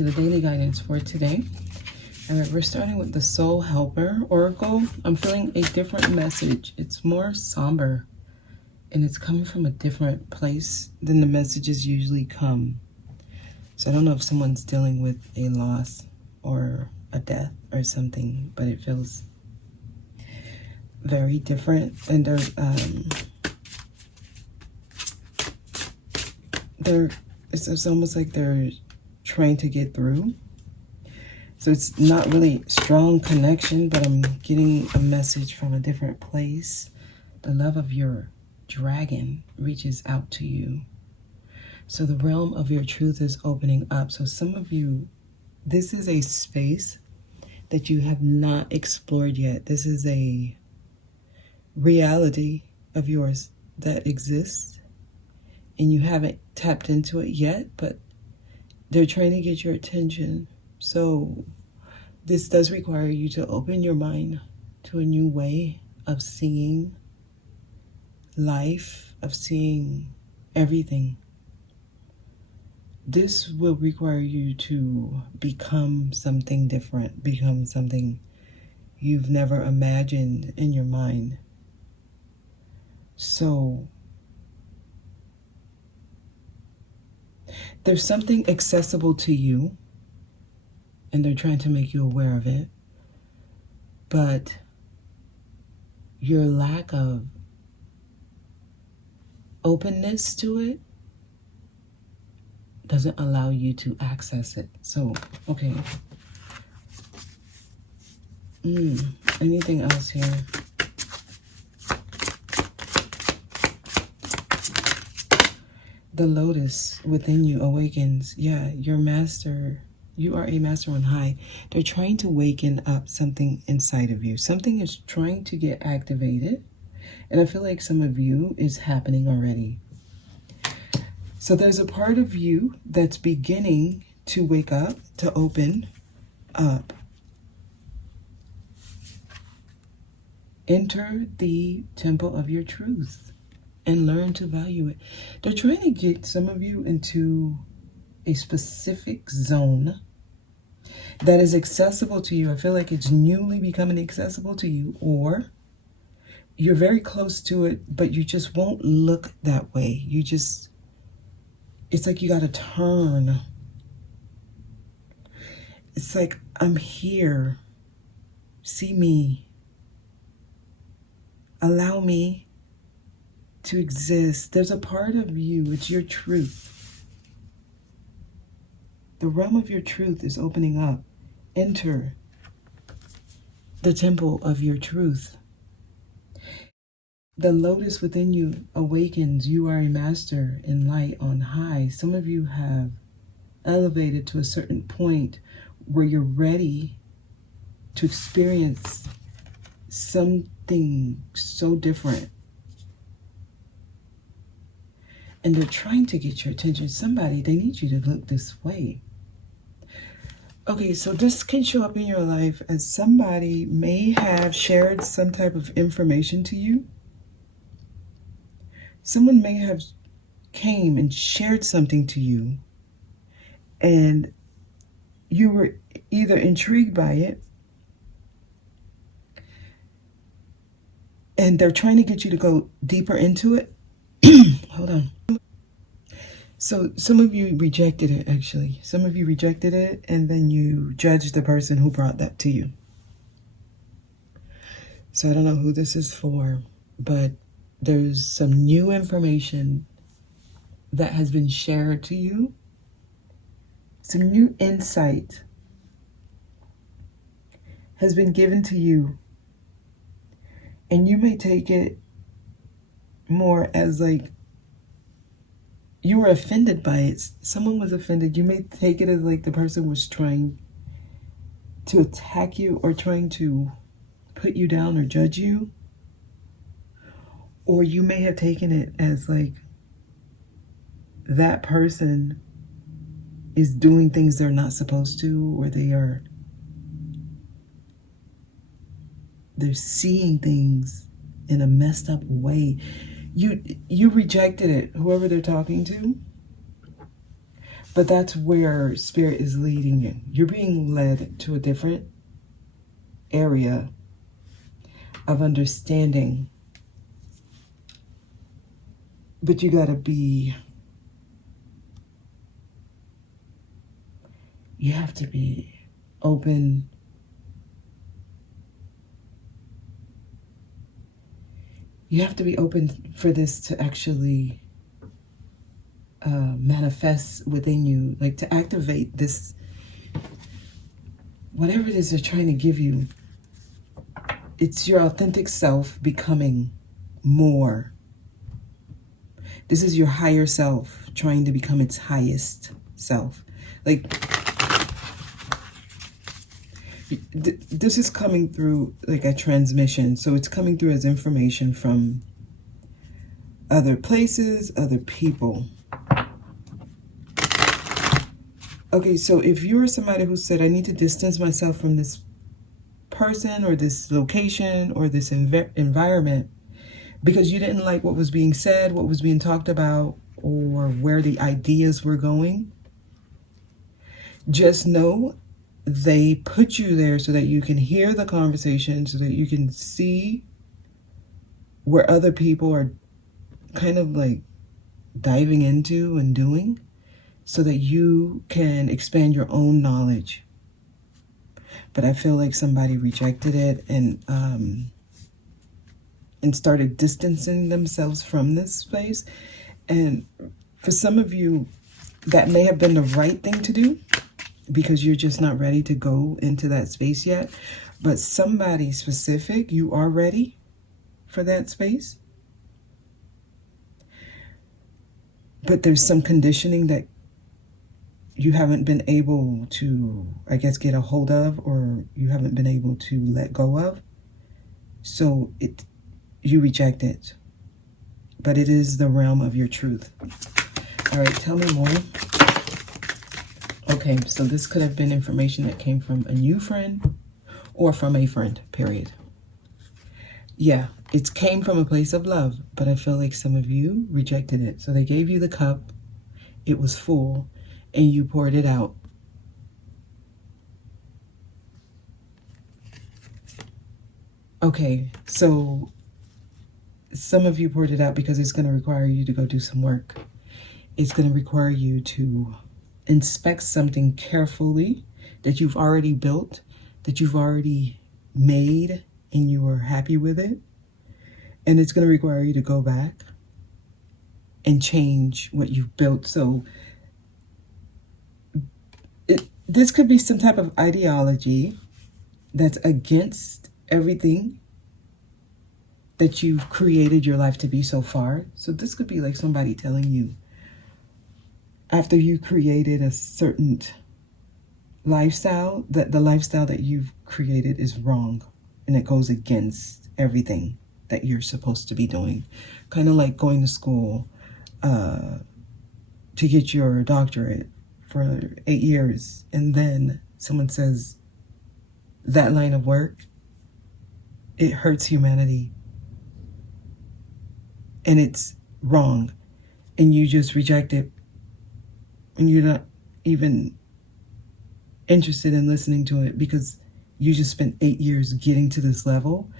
to the daily guidance for today. All right, we're starting with the Soul Helper Oracle. I'm feeling a different message. It's more somber, and it's coming from a different place than the messages usually come. So I don't know if someone's dealing with a loss or a death or something, but it feels very different. And it's almost like they're trying to get through. So it's not really strong connection, but I'm getting a message from a different place. The love of your dragon reaches out to you. So the realm of your truth is opening up. So some of you, this is a space that you have not explored yet. This is a reality of yours that exists, and you haven't tapped into it yet, but they're trying to get your attention. So this does require you to open your mind to a new way of seeing life, of seeing everything. This will require you to become something different, become something you've never imagined in your mind. So there's something accessible to you, and they're trying to make you aware of it, but your lack of openness to it doesn't allow you to access it. So, okay. Anything else here? The lotus within you awakens. Yeah, your master, you are a master on high. They're trying to waken up something inside of you. Something is trying to get activated. And I feel like some of you is happening already. So there's a part of you that's beginning to wake up, to open up. Enter the temple of your truth and learn to value it. They're trying to get some of you into a specific zone that is accessible to you. I feel like it's newly becoming accessible to you, or you're very close to it, but you just won't look that way. It's like you got to turn. It's like, I'm here. See me. Allow me to exist. There's a part of you, it's your truth. The realm of your truth is opening up. Enter the temple of your truth. The lotus within you awakens. You are a master in light on high. Some of you have elevated to a certain point where you're ready to experience something so different. And they're trying to get your attention. Somebody, they need you to look this way. Okay, so this can show up in your life as somebody may have shared some type of information to you. Someone may have came and shared something to you, and you were either intrigued by it, and they're trying to get you to go deeper into it. Hold on. So some of you rejected it, actually. Some of you rejected it, and then you judged the person who brought that to you. So I don't know who this is for, but there's some new information that has been shared to you. Some new insight has been given to you. And you may take it more as like you were offended by it. Someone was offended. You may take it as like the person was trying to attack you or trying to put you down or judge you. Or you may have taken it as like that person is doing things they're not supposed to, or they're seeing things in a messed up way. You rejected it, whoever they're talking to. But that's where Spirit is leading you. You're being led to a different area of understanding. But you gotta be, you have to be open. You have to be open for this to actually manifest within you, like to activate this, whatever it is they're trying to give you. It's your authentic self becoming more. This is your higher self trying to become its highest self. Like, this is coming through like a transmission. So it's coming through as information from other places, other people. Okay, so if you're somebody who said, I need to distance myself from this person or this location or this environment because you didn't like what was being said, what was being talked about, or where the ideas were going, just know they put you there so that you can hear the conversation, so that you can see where other people are kind of like diving into and doing, so that you can expand your own knowledge. But I feel like somebody rejected it and started distancing themselves from this space. And for some of you, that may have been the right thing to do because you're just not ready to go into that space yet. But somebody specific, you are ready for that space. But there's some conditioning that you haven't been able to, I guess, get a hold of, or you haven't been able to let go of. So you reject it. But it is the realm of your truth. All right, tell me more. Okay, so this could have been information that came from a new friend or from a friend, period. Yeah, it came from a place of love, but I feel like some of you rejected it. So they gave you the cup, it was full, and you poured it out. Okay, so some of you poured it out because it's going to require you to go do some work. It's going to require you to inspect something carefully that you've already built, that you've already made, and you were happy with it. And it's going to require you to go back and change what you've built. So this could be some type of ideology that's against everything that you've created your life to be so far. So this could be like somebody telling you, after you created a certain lifestyle, that the lifestyle that you've created is wrong and it goes against everything that you're supposed to be doing. Kind of like going to school to get your doctorate for 8 years, and then someone says that line of work, it hurts humanity and it's wrong, and you just reject it, and you're not even interested in listening to it because you just spent 8 years getting to this level,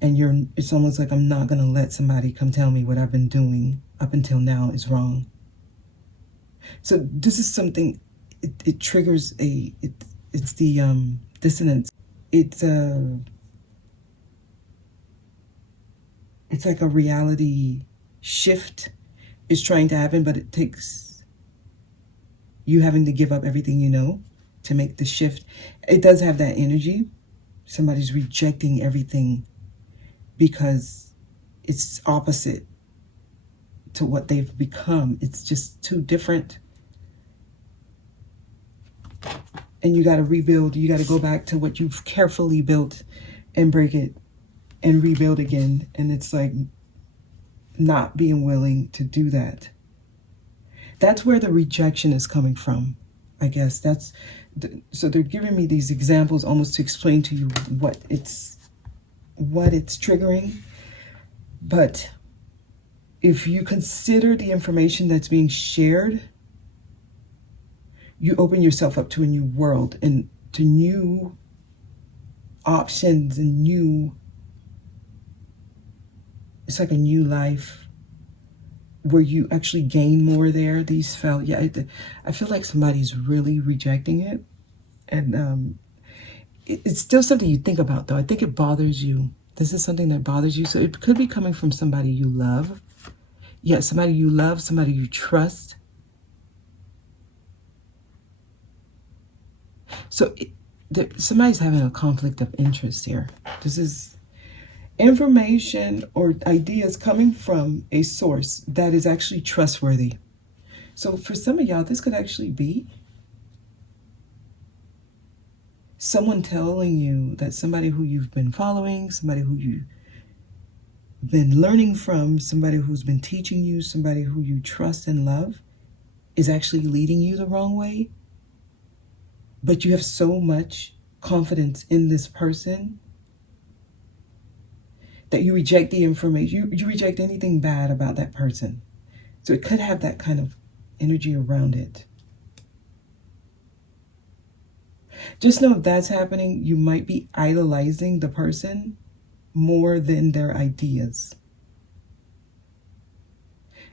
and it's almost like, I'm not going to let somebody come tell me what I've been doing up until now is wrong. So this is something, it triggers it's the dissonance. It's like a reality shift is trying to happen, but it takes you having to give up everything you know to make the shift. It does have that energy. Somebody's rejecting everything because it's opposite to what they've become. It's just too different. And you got to rebuild. You got to go back to what you've carefully built and break it and rebuild again. And it's like not being willing to do that. That's where the rejection is coming from, I guess. So they're giving me these examples almost to explain to you what it's triggering. But if you consider the information that's being shared, you open yourself up to a new world and to new options and new, it's like a new life where you actually gain more there. These felt, yeah, I feel like somebody's really rejecting it. And it's still something you think about, though. I think it bothers you. This is something that bothers you. So it could be coming from somebody you love. Yeah, somebody you love, somebody you trust. So somebody's having a conflict of interest here. This is information or ideas coming from a source that is actually trustworthy. So for some of y'all, this could actually be someone telling you that somebody who you've been following, somebody who you've been learning from, somebody who's been teaching you, somebody who you trust and love is actually leading you the wrong way. But you have so much confidence in this person that you reject the information. You reject anything bad about that person. So it could have that kind of energy around it. Just know if that's happening, you might be idolizing the person more than their ideas.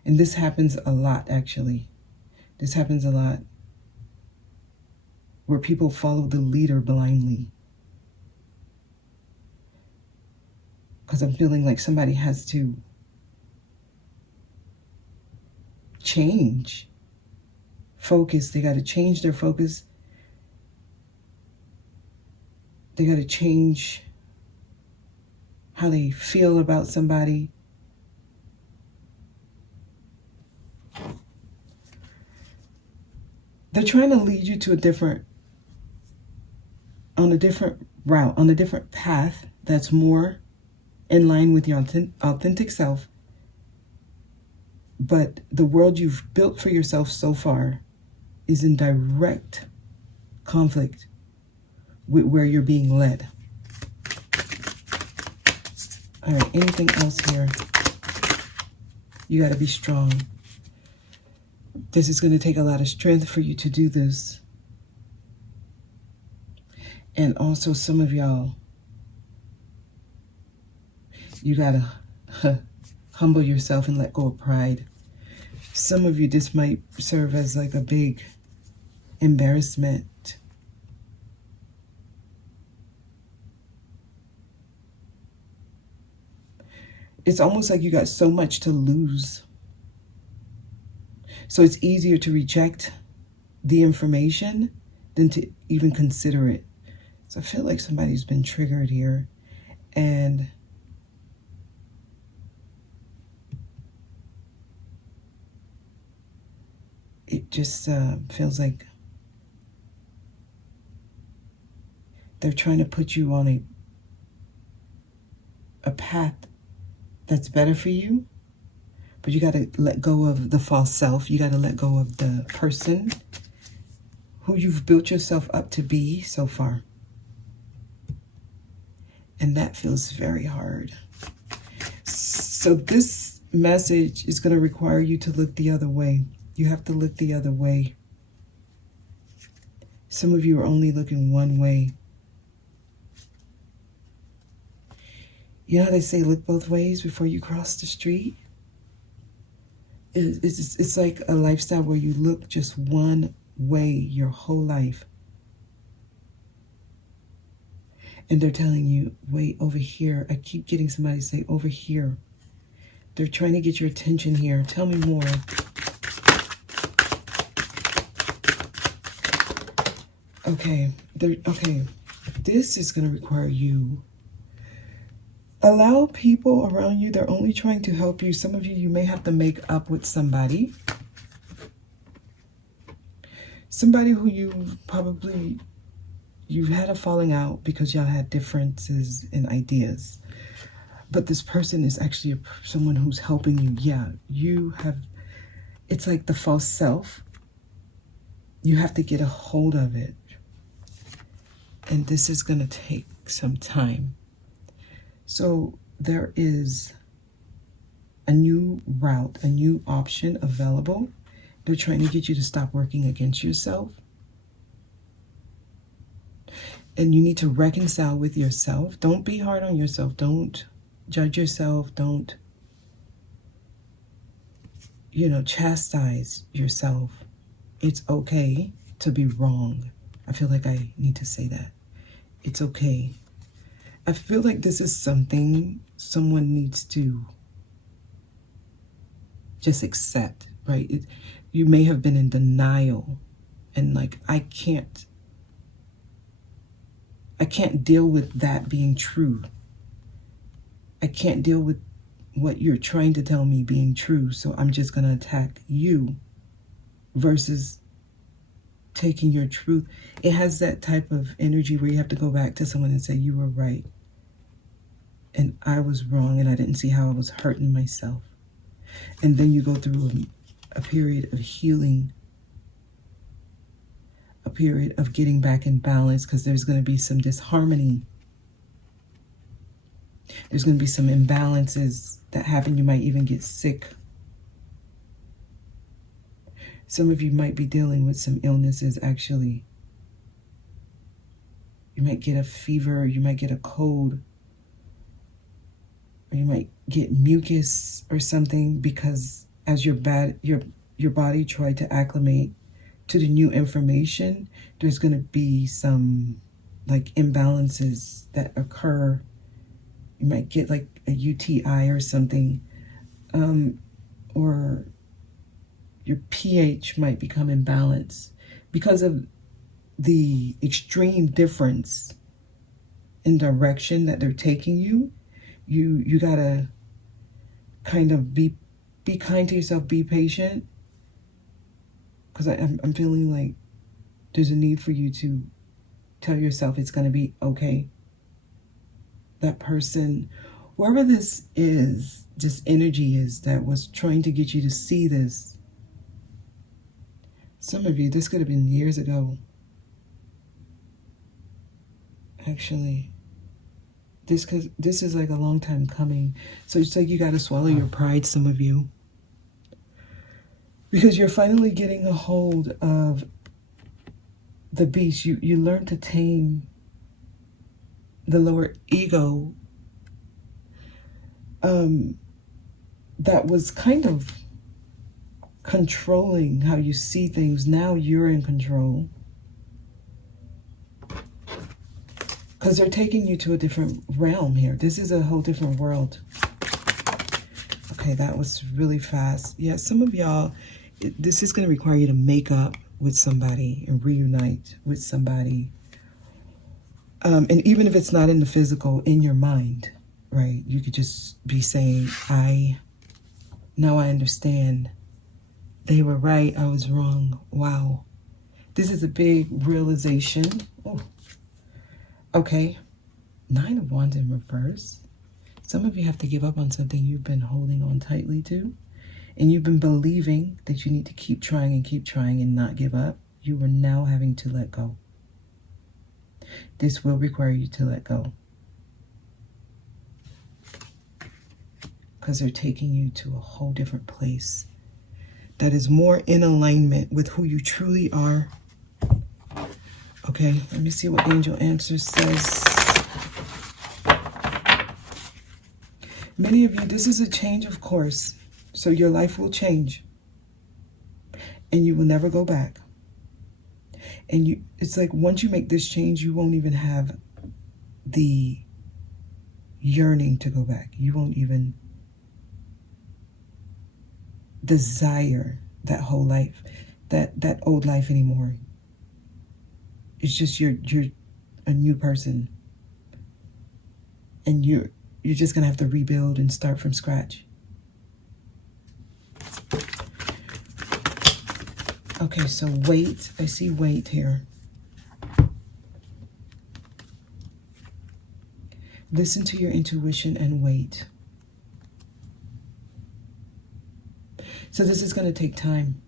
And this happens a lot, actually. This happens a lot where people follow the leader blindly. Because I'm feeling like somebody has to change focus. They got to change their focus. They got to change how they feel about somebody. They're trying to lead you to a different route, on a different path that's more in line with your authentic self. But the world you've built for yourself so far is in direct conflict with where you're being led. All right, anything else here? You got to be strong. This is going to take a lot of strength for you to do this. And also some of y'all, you got to humble yourself and let go of pride. Some of you, this might serve as like a big embarrassment. It's almost like you got so much to lose. So it's easier to reject the information than to even consider it. So I feel like somebody's been triggered here. And it just feels like they're trying to put you on a path that's better for you. But you got to let go of the false self. You got to let go of the person who you've built yourself up to be so far. And that feels very hard. So this message is going to require you to look the other way. You have to look the other way. Some of you are only looking one way. You know how they say look both ways before you cross the street? It's like a lifestyle where you look just one way your whole life. And they're telling you, wait, over here. I keep getting somebody to say, over here. They're trying to get your attention here. Tell me more. Okay. Okay. This is going to require you. Allow people around you, they're only trying to help you. Some of you, you may have to make up with somebody. Somebody who you've had a falling out because y'all had differences in ideas. But this person is actually someone who's helping you. Yeah, you have, it's like the false self. You have to get a hold of it. And this is going to take some time. So there is a new route, a new option available. They're trying to get you to stop working against yourself. And you need to reconcile with yourself. Don't be hard on yourself. Don't judge yourself. Don't, you know, chastise yourself. It's okay to be wrong. I feel like I need to say that. It's okay. I feel like this is something someone needs to just accept, right? You may have been in denial and like, I can't deal with that being true. I can't deal with what you're trying to tell me being true, so I'm just going to attack you versus taking your truth. It has that type of energy where you have to go back to someone and say, you were right and I was wrong and I didn't see how I was hurting myself. And then you go through a period of healing, a period of getting back in balance, because there's going to be some disharmony. There's going to be some imbalances that happen. You might even get sick. Some of you might be dealing with some illnesses, actually. You might get a fever, you might get a cold, or you might get mucus or something, because as your body tried to acclimate to the new information, there's going to be some like imbalances that occur. You might get like a UTI or something, or your pH might become imbalanced because of the extreme difference in direction that they're taking you. You gotta kind of be kind to yourself, be patient, because I'm feeling like there's a need for you to tell yourself it's gonna be okay. That person, whoever this energy is that was trying to get you to see this. Some of you, this could have been years ago. Actually, this is like a long time coming. So it's like you got to swallow your pride, some of you. Because you're finally getting a hold of the beast. You learn to tame the lower ego that was kind of controlling how you see things. Now you're in control, because they're taking you to a different realm here. This is a whole different world. Okay, that was really fast. Yeah, some of y'all, this is going to require you to make up with somebody and reunite with somebody. And even if it's not in the physical, in your mind, right? You could just be saying, now I understand. They were right, I was wrong. Wow. This is a big realization. Oh. Okay. 9 of Wands in reverse. Some of you have to give up on something you've been holding on tightly to. And you've been believing that you need to keep trying and not give up. You are now having to let go. This will require you to let go, because they're taking you to a whole different place that is more in alignment with who you truly are. Okay, let me see what Angel Answer says. Many of you, this is a change of course. So your life will change. And you will never go back. And it's like once you make this change, you won't even have the yearning to go back. You won't even desire that whole life, that old life anymore. It's just you're a new person, and you're just gonna have to rebuild and start from scratch. Okay, so wait. I see wait here. Listen to your intuition and wait. So this is going to take time.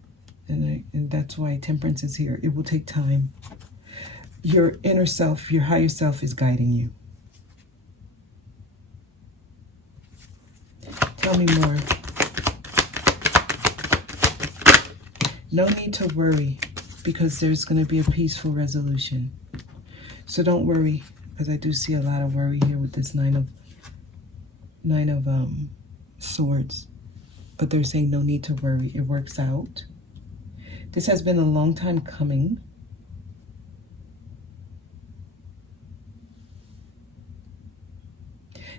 And that's why Temperance is here. It will take time. Your inner self, your higher self is guiding you. Tell me more. No need to worry, because there's going to be a peaceful resolution. So don't worry, because I do see a lot of worry here with this nine of swords. But they're saying no need to worry. It works out. This has been a long time coming.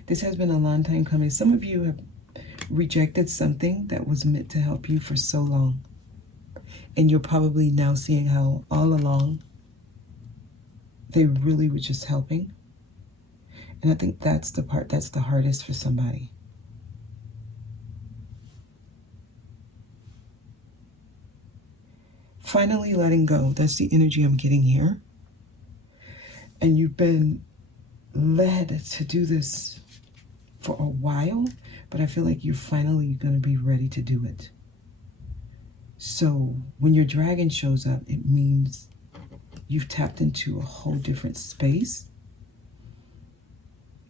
This has been a long time coming. Some of you have rejected something that was meant to help you for so long. And you're probably now seeing how all along they really were just helping. And I think that's the part that's the hardest for somebody. Finally letting go. That's the energy I'm getting here. And you've been led to do this for a while, but I feel like you're finally going to be ready to do it. So when your dragon shows up, it means you've tapped into a whole different space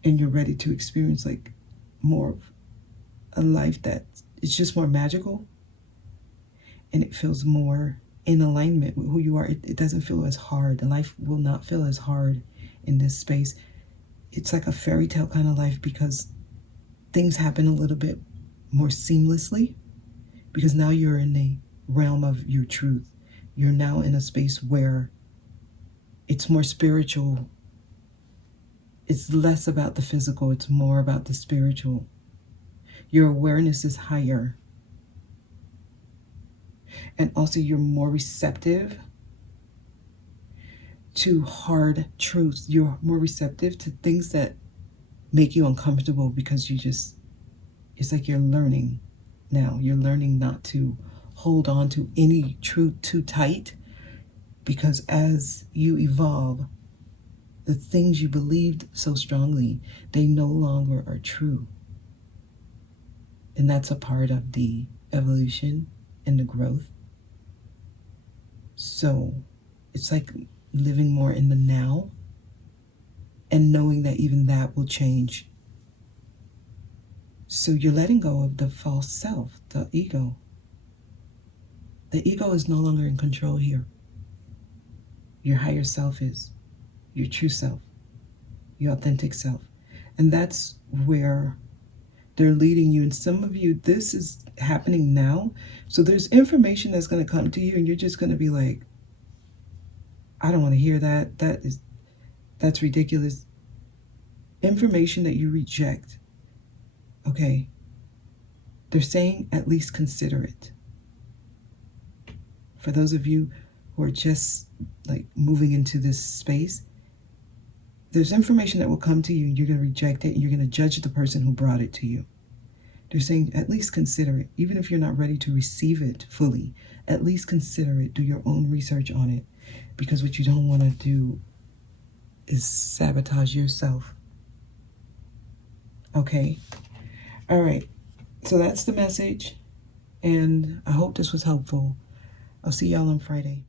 and you're ready to experience like more of a life that is just more magical and it feels more in alignment with who you are. It doesn't feel as hard. The life will not feel as hard in this space. It's like a fairy tale kind of life because things happen a little bit more seamlessly because now you're in the realm of your truth. You're now in a space where it's more spiritual. It's less about the physical. It's more about the spiritual. Your awareness is higher. And also you're more receptive to hard truths. You're more receptive to things that make you uncomfortable because it's like you're learning now. You're learning not to hold on to any truth too tight because as you evolve, the things you believed so strongly, they no longer are true. And that's a part of the evolution and the growth. So it's like living more in the now and knowing that even that will change. So you're letting go of the false self, the ego. The ego is no longer in control here. Your higher self is, your true self, your authentic self. And that's where they're leading you. And some of you, this is happening now. So there's information that's going to come to you and you're just going to be like, I don't want to hear that. That's ridiculous. Information that you reject. Okay. They're saying at least consider it. For those of you who are just like moving into this space, there's information that will come to you and you're going to reject it and you're going to judge the person who brought it to you. They're saying at least consider it. Even if you're not ready to receive it fully, at least consider it. Do your own research on it. Because what you don't want to do is sabotage yourself. Okay? All right. So that's the message. And I hope this was helpful. I'll see y'all on Friday.